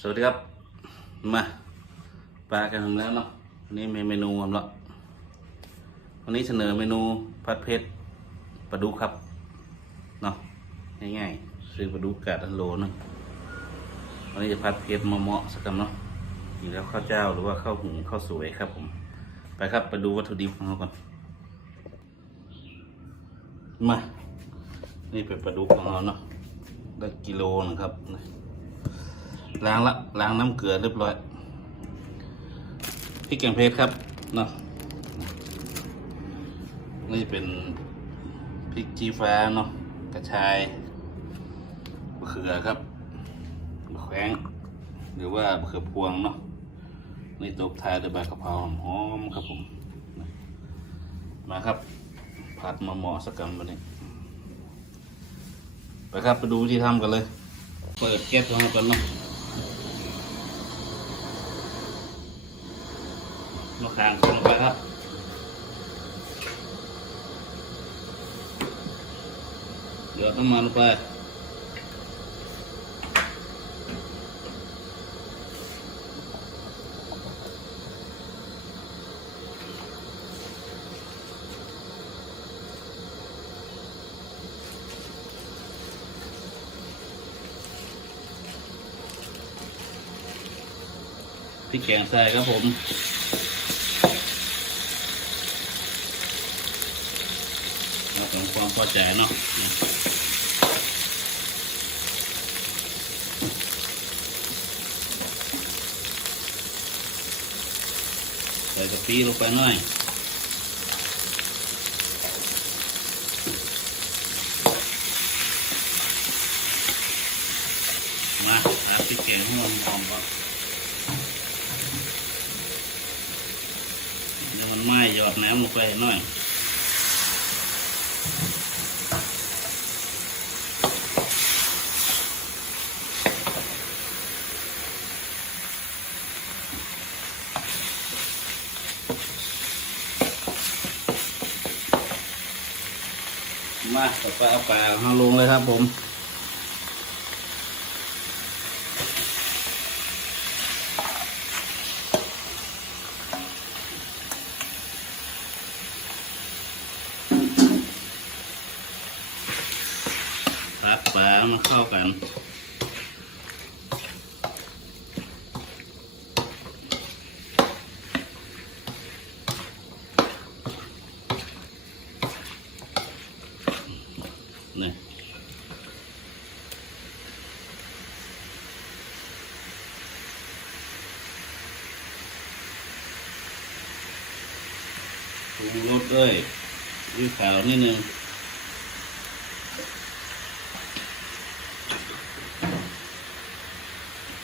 สวัสดีครับ มาปลากันแล้วเนาะวันนี้มีเมนูทำละวันนี้เสนอเมนูผัดเผ็ดปลาดุกครับเนาะง่ายๆซื้อปลาดุกกาดอันโลนึงวันนี้จะผัดเผ็ดมาเหมาะสักกันเนาะกินแล้วข้าวเจ้าหรือว่าข้าวหุงข้าวสวยครับผม ไปครับไปดูวัตถุดิบของเราก่อนมา นี่เป็นปลาดุกของเราเนาะได้กิโลนึงครับ ล้างละล้างน้ำเกลือเรียบร้อยพริกแกงเพชรครับเนาะนี่เป็นพริกจีฟ้าเนาะกระชายมะเขือครับมะแขวงหรือว่ามะเขือพวงเนาะนี่ตบท้ายด้วยใบกะเพราหอมครับผมมาครับผัดมาเหมาะสักกำวันนี้ไปครับไปดูวิธีทำกันเลย เปิดแก๊สของเรากันเนาะ มะขามลงไปครับเดี๋ยวน้ำมันลงไปพริกแกงใส่ครับผม แล้วของความพอใจเนาะใส่กะปิลงไปหน่อยมารับพริกแกงให้มันหอมก่อนเดี๋ยวมันไหม้หยอดน้ำลงไปหน่อย มาต่อไปเอาปลาเอาลงเลยครับผมตักปลามาเข้ากัน งรสด้วยวิขาวนิดนึง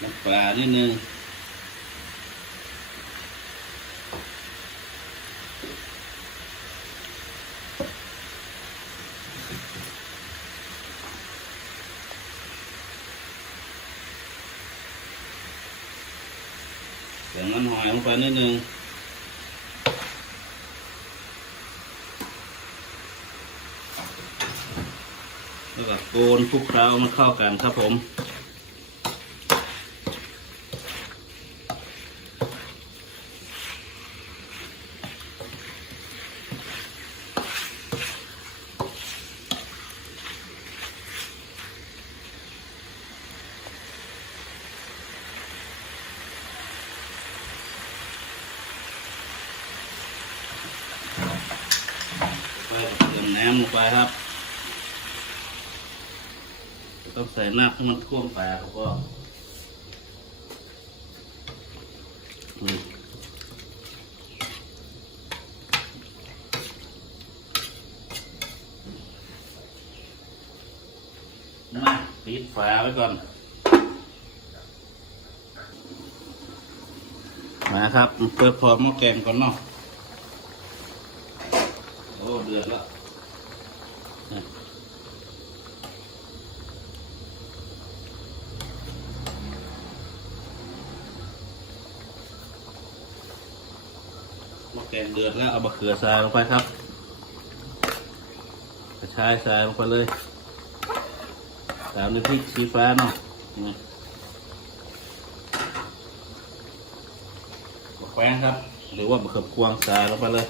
น้ำปลานิดนึงเสียงมันหอยลงไปนิดนึง แล้วก็โกนคลุกเคล้ามันเข้ากันครับผม ไปเติมน้ำลงไปครับ ต้องใส่หน้ำให้มันท่วมปลาแล้วก็มมาปิดฝาไว้ก่อน มาครับ เปิดพร้อมหม้อแกงก่อนเนาะโอ้ เดือดแล้ว แกงเดือดแล้วเอามะเขือทรายลงไปครับกระชายทรายลงไปเลยตามด้วยพริกสีฟ้าเนาะมะแขวนครับ หรือว่ามะเขือพวงทรายลงไปเลย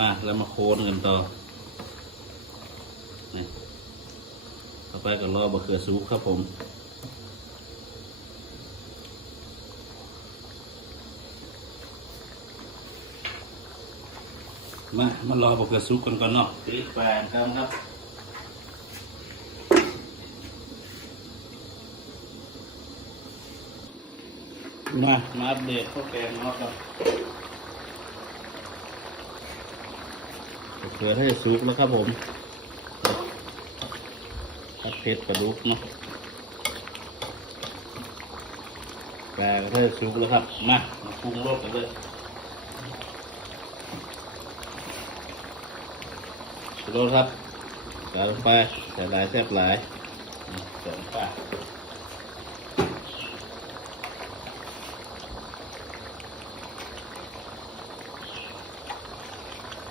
มาแล้วมาโคนกันต่อนี่ต่อไปก็รอบะเขือซุปครับผมมามารอบะเขือซุปกันก่อนเนาะปิดแฟนกันครับมา มาอัปเดตข้าวแกงเนาะครับ มะเขือเทศซุปแล้วครับผมผัดเผ็ดปลาดุกเนาะแปลกระเทศซุปแล้วครับ มามาปรุงรสกันเลยชูรสครับใส่ลงไปใส่หลายแซ่บหลายใส่ลงไป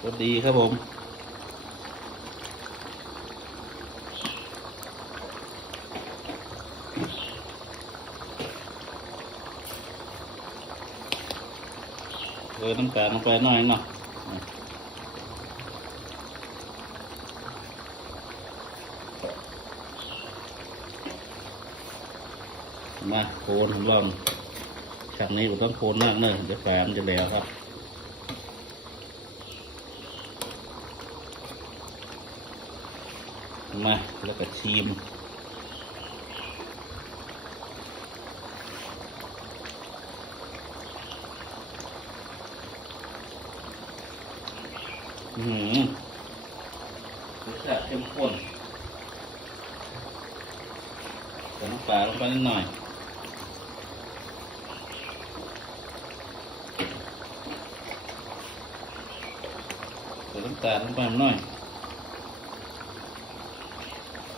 รสดีครับผม โรยน้ำตาลลงไปหน่อยเนาะมาโคนของเราฉากนี้ผมต้องโคนมากเนอะเดี๋ยวแฝมจะแล้วครับมาแล้วก็ชิม อือหือรสชาติเข้มข้นใส่น้ำปลาลงไปนิดหน่อยใส่น้ำตาลลงไปหน่อย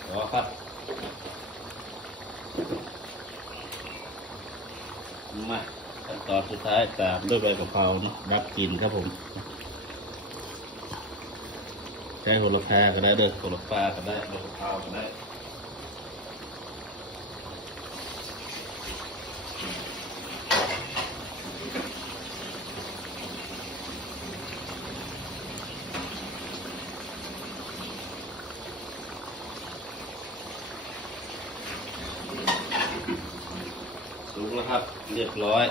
รอครับ มาขั้นตอนสุดท้ายตามด้วยใบกะเพราเนาะรับกลิ่นครับผม ใช้โหระแพาก็ได้เด้อโหระพาก็ได้ใบกะพราก็ได้สุกแล้วครับ เรียบร้อย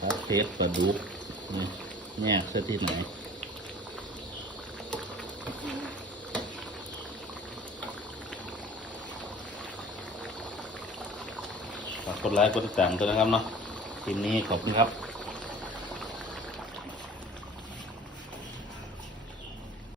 ครับเทสปลาดุกนี่ แยกซะที่ไหนฝากกดไลค์กดติดตามด้วยนะครับเนาะทีมนี้ขอบคุณครับ